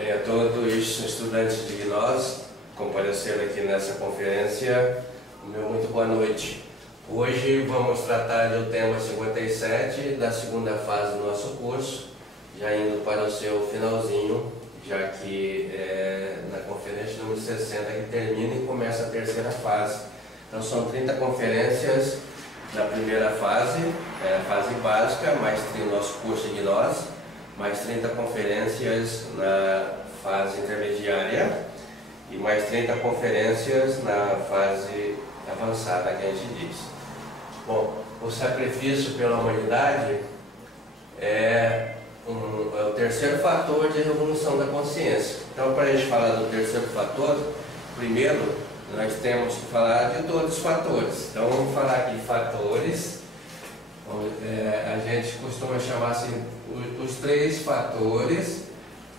Bem, a todos os estudantes de gnose compareceram aqui nessa conferência, meu muito boa noite. Hoje vamos tratar do tema 57 da segunda fase do nosso curso, já indo para o seu finalzinho, já que na conferência número 60 que termina e começa a terceira fase. Então são 30 conferências na primeira fase, fase básica, mais o nosso curso de gnose, mais 30 conferências na fase intermediária e mais 30 conferências na fase avançada, que a gente diz. Bom, o sacrifício pela humanidade é o terceiro fator de revolução da consciência. Então, para a gente falar do terceiro fator, primeiro nós temos que falar de todos os fatores. Então, vamos falar aqui de fatores. A gente costuma chamar assim os três fatores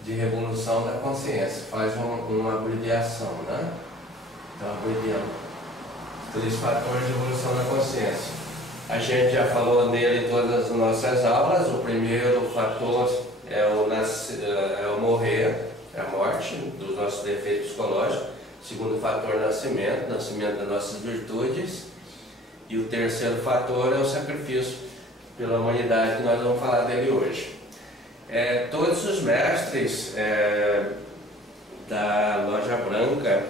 de revolução da consciência. Faz uma abreviação, né? Então, abreviando. Três fatores de revolução da consciência. A gente já falou nele em todas as nossas aulas. O primeiro fator é o morrer, é a morte dos nossos defeitos psicológicos. O segundo fator é o nascimento das nossas virtudes. E o terceiro fator é o sacrifício pela humanidade, que nós vamos falar dele hoje. Todos os mestres da Loja Branca,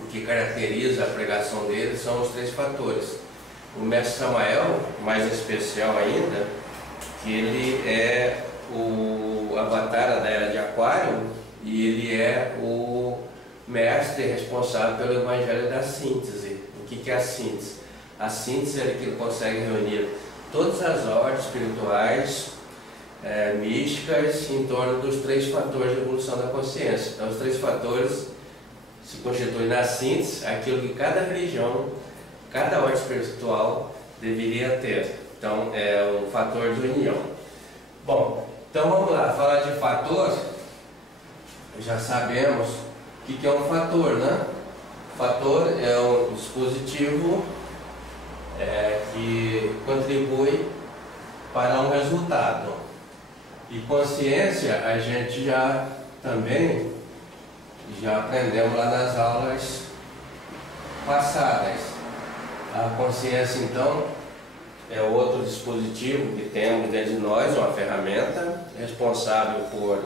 o que caracteriza a pregação deles são os três fatores. O mestre Samael, mais especial ainda, que ele é o avatar da era de Aquário e ele é o mestre responsável pelo Evangelho da Síntese. O que é a síntese? A síntese é que ele consegue reunir todas as ordens espirituais, místicas, em torno dos três fatores de evolução da consciência. Então, os três fatores se constituem na síntese, aquilo que cada religião, cada ordem espiritual deveria ter. Então, é um fator de união. Bom, então vamos lá, falar de fator. Já sabemos o que é um fator, né? Fator é um dispositivo que contribui para um resultado. E consciência a gente já aprendemos lá nas aulas passadas. A consciência, então, é outro dispositivo que temos dentro de nós, uma ferramenta responsável por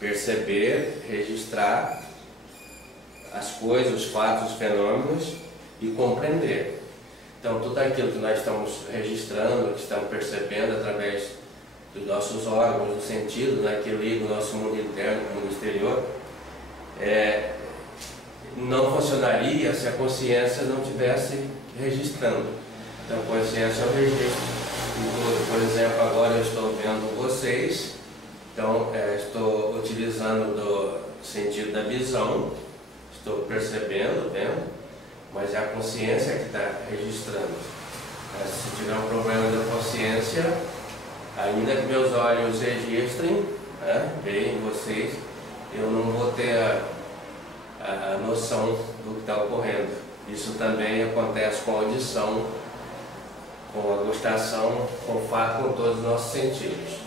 perceber, registrar as coisas, os fatos, os fenômenos e compreender. Então, tudo aquilo que nós estamos registrando, que estamos percebendo através dos nossos órgãos, do sentido, né, que liga o nosso mundo interno com o mundo exterior, não funcionaria se a consciência não estivesse registrando. Então, a consciência é o registro. Por exemplo, agora eu estou vendo vocês, então estou utilizando do sentido da visão, estou percebendo, vendo, mas é a consciência que está registrando. Se tiver um problema da consciência, ainda que meus olhos registrem, veem vocês, eu não vou ter a noção do que está ocorrendo. Isso também acontece com a audição, com a gustação, com o fato, com todos os nossos sentidos.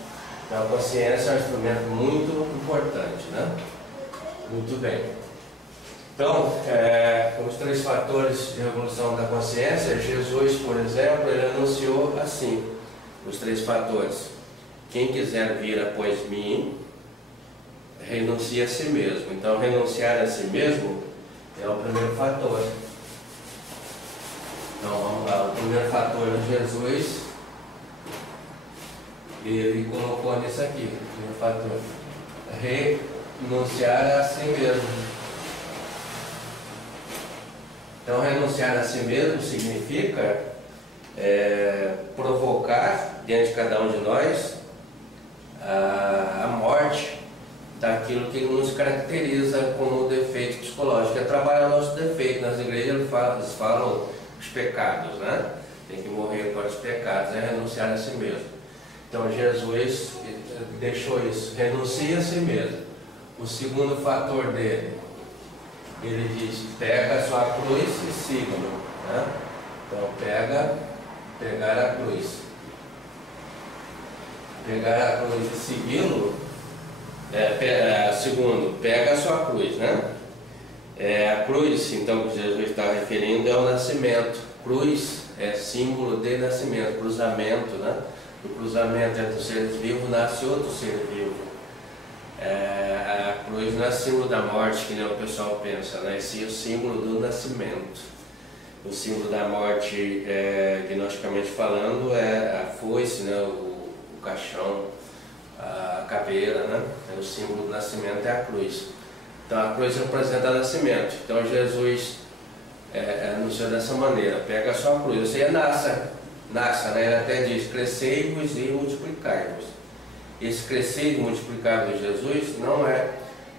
Então a consciência é um instrumento muito importante, né? Muito bem. Então, os três fatores de revolução da consciência, Jesus, por exemplo, ele anunciou assim, os três fatores. Quem quiser vir após mim, renuncie a si mesmo. Então, renunciar a si mesmo é o primeiro fator. Então, vamos lá. O primeiro fator de Jesus, ele colocou nisso aqui. O primeiro fator. Renunciar a si mesmo. Então, renunciar a si mesmo significa provocar dentro de cada um de nós a morte daquilo que nos caracteriza como defeito psicológico. É trabalhar o nosso defeito. Nas igrejas eles falam os pecados, né? Tem que morrer para os pecados, renunciar a si mesmo. Então Jesus deixou isso, renuncia a si mesmo. O segundo fator dele, ele diz, pega a sua cruz e siga-me, né? Então pegar a cruz. Pegar a cruz e segui-lo Segundo, pega a sua cruz, né? A cruz, então, que Jesus está referindo é o nascimento. Cruz é símbolo de nascimento, cruzamento, né? O cruzamento entre os seres vivos nasce outro ser vivo. A cruz não é símbolo da morte, que nem o pessoal pensa, né? Sim, o símbolo do nascimento. O símbolo da morte, gnosticamente falando, é a foice, né? O caixão, a caveira, né? O símbolo do nascimento é a cruz. Então a cruz representa o nascimento. Então Jesus anunciou dessa maneira: pega a sua cruz, você nasça, né? Ele até diz: crescei-vos e multiplicai-vos. Esse crescer e multiplicar de Jesus não é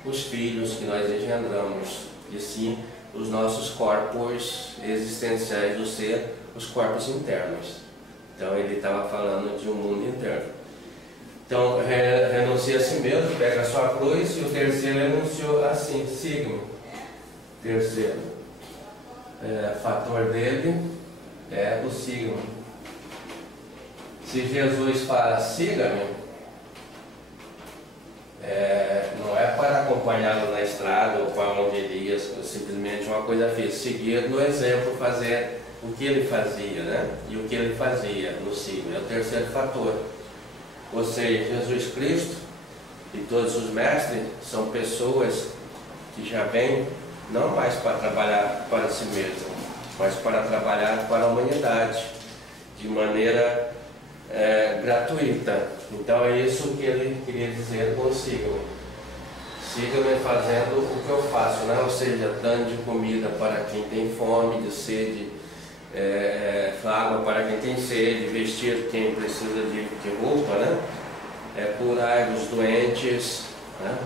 os filhos que nós engendramos, e sim os nossos corpos existenciais do ser, os corpos internos. Então ele estava falando de um mundo interno. Então renuncia a si mesmo, pega a sua cruz, e o terceiro anunciou assim: siga-me. Terceiro fator dele é o siga-me. Se Jesus fala siga-me, não é para acompanhá-lo na estrada ou para onde ele ia, simplesmente uma coisa fez, seguir no exemplo, fazer o que ele fazia, né? E o que ele fazia no siga é o terceiro fator. Ou seja, Jesus Cristo e todos os mestres são pessoas que já vêm não mais para trabalhar para si mesmo, mas para trabalhar para a humanidade de maneira gratuita. Então é isso que ele queria dizer com sigam-me. Sigam-me fazendo o que eu faço, né? Ou seja, dando de comida para quem tem fome, de sede, água para quem tem sede, vestir quem precisa de roupa, né? Curar os doentes, né?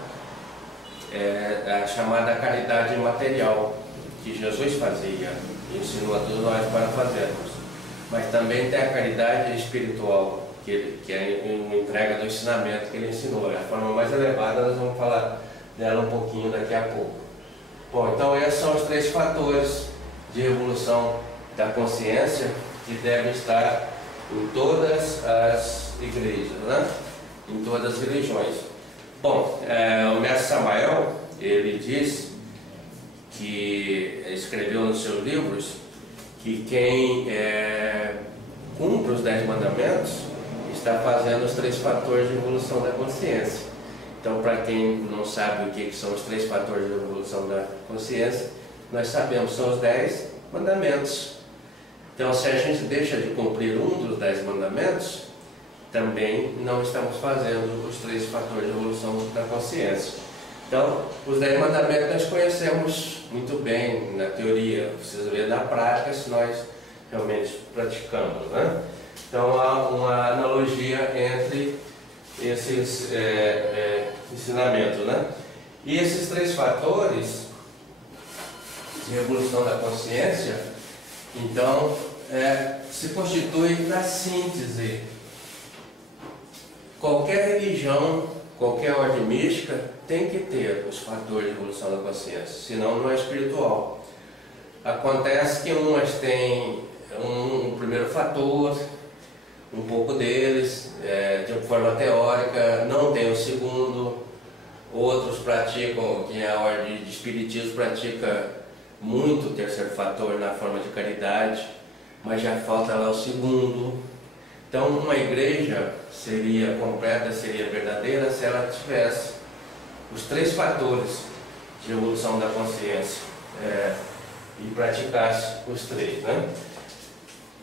A chamada caridade material que Jesus fazia, ensinou a todos nós para fazermos. Mas também tem a caridade espiritual, que é uma entrega do ensinamento que ele ensinou. A forma mais elevada, nós vamos falar dela um pouquinho daqui a pouco. Bom, então esses são os três fatores de evolução da consciência que devem estar em todas as igrejas, né? Em todas as religiões. Bom, o mestre Samael, ele diz que escreveu nos seus livros que quem cumpre os 10 mandamentos está fazendo os três fatores de evolução da consciência. Então, para quem não sabe o que são os três fatores de evolução da consciência, nós sabemos, são os 10 mandamentos. Então, se a gente deixa de cumprir um dos 10 mandamentos, também não estamos fazendo os três fatores de evolução da consciência. Então, os 10 mandamentos nós conhecemos muito bem na teoria, precisa ver na prática se nós realmente praticamos, né? Então, há uma analogia entre esses ensinamentos, né? E esses três fatores de evolução da consciência, então, se constitui na síntese. Qualquer religião, qualquer ordem mística tem que ter os fatores de evolução da consciência, senão não é espiritual. Acontece que umas têm um primeiro fator, um pouco deles, de forma teórica, não tem o segundo. Outros praticam, que a ordem de espiritismo pratica muito o terceiro fator na forma de caridade, mas já falta lá o segundo. Então, uma igreja seria completa, seria verdadeira, se ela tivesse os três fatores de evolução da consciência e praticasse os três, né?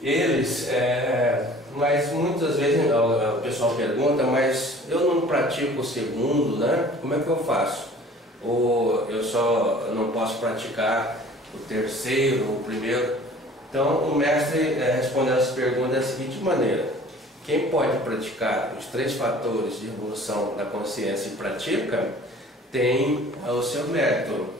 Eles, mas muitas vezes o pessoal pergunta, mas eu não pratico o segundo, né? Como é que eu faço? Ou eu só não posso praticar o terceiro, o primeiro? Então, o mestre responde essa pergunta da seguinte maneira: quem pode praticar os três fatores de evolução da consciência e pratica, tem o seu mérito.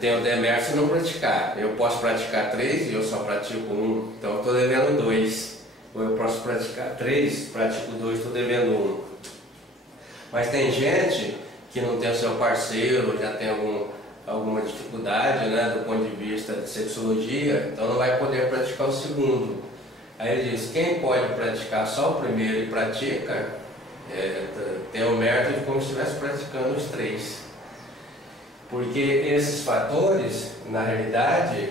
Tem o demérito se não praticar. Eu posso praticar 3 e eu só pratico 1, então eu estou devendo 2. Ou eu posso praticar 3, pratico 2, estou devendo 1. Mas tem gente que não tem o seu parceiro, já tem alguma dificuldade, né, do ponto de vista de sexologia, então não vai poder praticar o segundo. Aí ele diz: quem pode praticar só o primeiro e pratica, Tem o método como se estivesse praticando os três. Porque esses fatores, na realidade,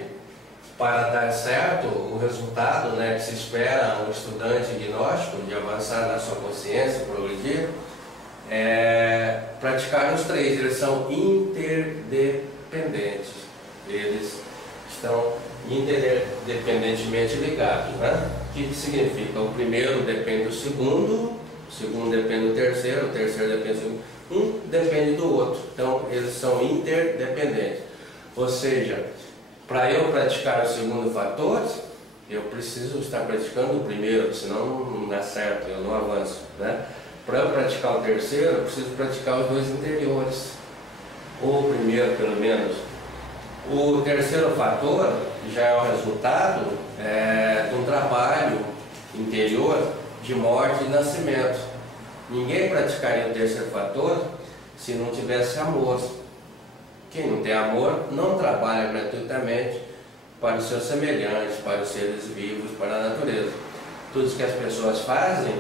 para dar certo o resultado, né, que se espera um estudante gnóstico de avançar na sua consciência, progredir, praticar os três. Eles são interdependentes. Eles estão interdependentemente ligados, né? O que significa? O primeiro depende do segundo, o segundo depende do terceiro, o terceiro depende do segundo, um depende do outro. Então eles são interdependentes. Ou seja, para eu praticar o segundo fator, eu preciso estar praticando o primeiro, senão não dá certo, eu não avanço, né? Para eu praticar o terceiro, eu preciso praticar os dois anteriores, ou o primeiro pelo menos. O terceiro fator já é o resultado de um trabalho interior de morte e nascimento. Ninguém praticaria o terceiro fator se não tivesse amor. Quem não tem amor não trabalha gratuitamente para os seus semelhantes, para os seres vivos, para a natureza. Tudo isso que as pessoas fazem,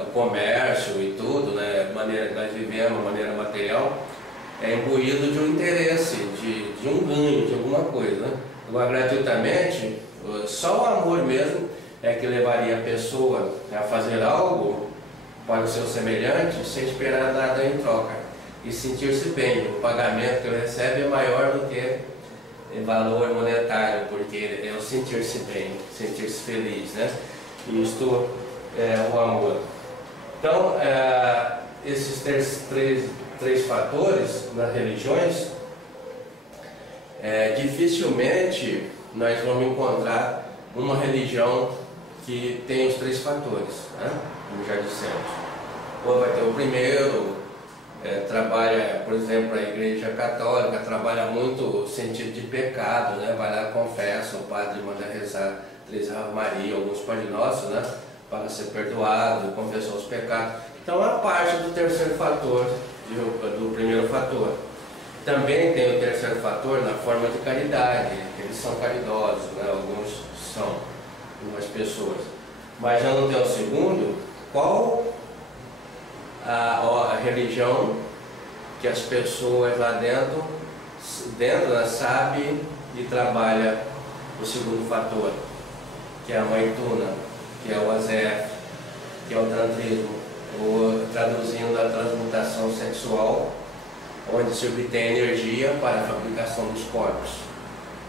o comércio e tudo, né, a maneira que nós vivemos, a maneira material, é imbuído de um interesse, de um ganho, de alguma coisa, né? Agora, gratuitamente, só o amor mesmo é que levaria a pessoa a fazer algo para o seu semelhante sem esperar nada em troca e sentir-se bem. O pagamento que ele recebe é maior do que o valor monetário, porque é o sentir-se bem, sentir-se feliz, né? Isto é o amor. Então, esses três fatores nas religiões, dificilmente nós vamos encontrar uma religião que tem os três fatores, né? Como já dissemos. Ou vai ter o primeiro, trabalha, por exemplo, a Igreja Católica trabalha muito o sentido de pecado, né? Vai lá, confessa, o padre manda rezar 3 Ave Maria, alguns Pai Nosso, né? Para ser perdoado, confessar os pecados. Então, a parte do terceiro fator, do primeiro fator. Também tem o terceiro fator na forma de caridade, eles são caridosos, né? Alguns são, algumas pessoas. Mas já não tem o segundo. Qual a religião que as pessoas lá dentro né, sabem e trabalha o segundo fator, que é a Maituna, que é o AZF, que é o tantrismo, ou traduzindo a transmutação sexual, onde se obtém energia para a fabricação dos corpos.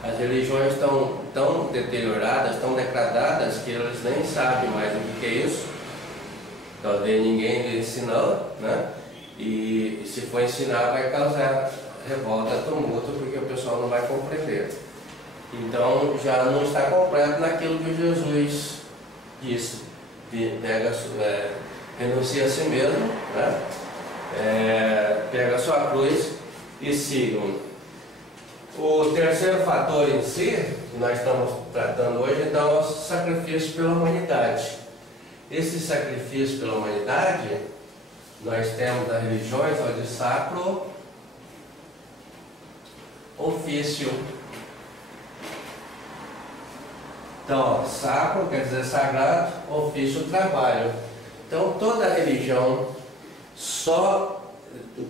As religiões estão tão deterioradas, tão degradadas, que eles nem sabem mais o que é isso. Talvez ninguém lhe ensinou, né? E se for ensinar, vai causar revolta, tumulto, porque o pessoal não vai compreender. Então já não está completo naquilo que Jesus disse. Renuncia a si mesmo, né? Pega a sua cruz e sigam. O terceiro fator em si, que nós estamos tratando hoje, então, é o sacrifício pela humanidade. Esse sacrifício pela humanidade, nós temos das religiões, de sacro ofício. Então, sacro quer dizer sagrado, ofício, trabalho. Então, toda religião só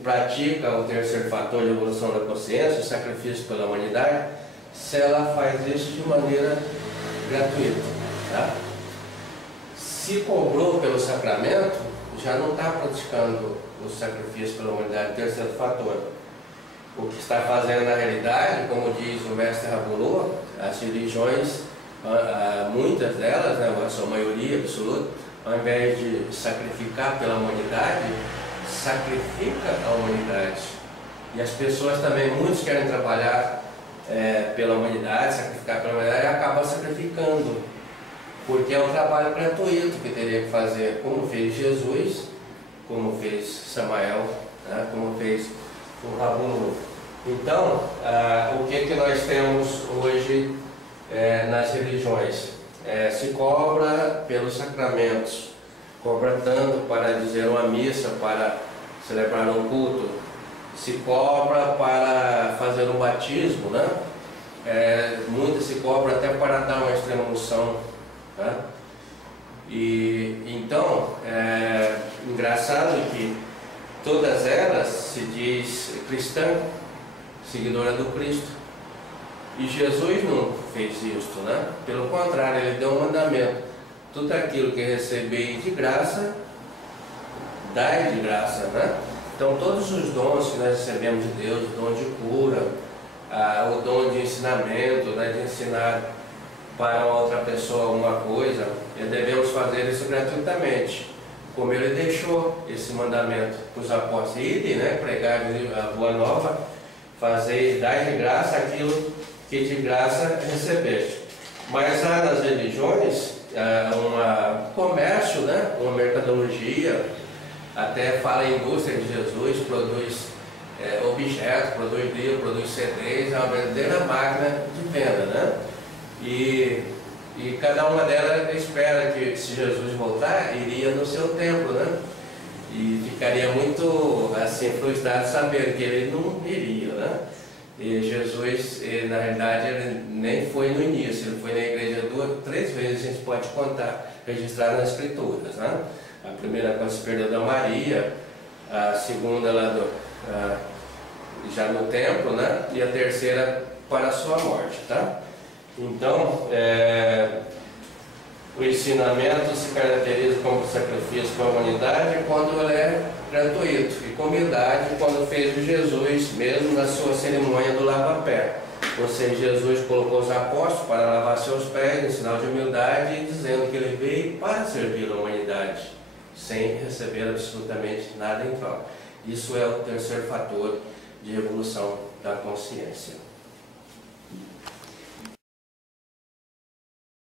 pratica o terceiro fator de evolução da consciência, o sacrifício pela humanidade, se ela faz isso de maneira gratuita, tá? Se cobrou pelo sacramento, já não está praticando o sacrifício pela humanidade, o terceiro fator. O que está fazendo na realidade, como diz o mestre Rabulô, as religiões, muitas delas, né, a sua maioria absoluta, ao invés de sacrificar pela humanidade, sacrifica a humanidade. E as pessoas também, muitos querem trabalhar pela humanidade, sacrificar pela humanidade, e acabam sacrificando, porque é um trabalho gratuito que teria que fazer, como fez Jesus, como fez Samael, né, como fez o Rabino. Então, o que nós temos hoje nas religiões? Se cobra pelos sacramentos, cobra tanto para dizer uma missa, para celebrar um culto, se cobra para fazer um batismo, né? Muito se cobra até para dar uma extrema unção, né? E então, engraçado que todas elas se diz cristã, seguidora do Cristo. E Jesus não fez isso, né? Pelo contrário, ele deu um mandamento: tudo aquilo que recebeis de graça, dai de graça, né? Então todos os dons que nós recebemos de Deus, o dom de cura, o dom de ensinamento, né, de ensinar para outra pessoa alguma coisa, devemos fazer isso gratuitamente, como ele deixou esse mandamento para os apóstolos: ide, né, pregar a boa nova, fazer, dar de graça aquilo que de graça recebeste. Mas há nas religiões um comércio, né, uma mercadologia, até fala em indústria de Jesus, produz objetos, produz livros, produz CDs, é uma verdadeira máquina de venda, né? E cada uma delas espera que, se Jesus voltar, iria no seu templo, né? E ficaria muito assim frustrado saber que ele não iria, né? E Jesus, na realidade, ele nem foi no início, ele foi na igreja 2, 3 vezes, a gente pode contar, registrar nas escrituras, né? A primeira quando se perdeu da Maria, a segunda lá já no templo, né? E a terceira para a sua morte, tá? Então, o ensinamento se caracteriza como sacrifício para a humanidade quando ele é gratuito, e com humildade quando fez de Jesus, mesmo na sua cerimônia do lava-pé. Ou seja, Jesus colocou os apóstolos para lavar seus pés em sinal de humildade, e dizendo que ele veio para servir a humanidade, sem receber absolutamente nada em troca. Isso é o terceiro fator de evolução da consciência.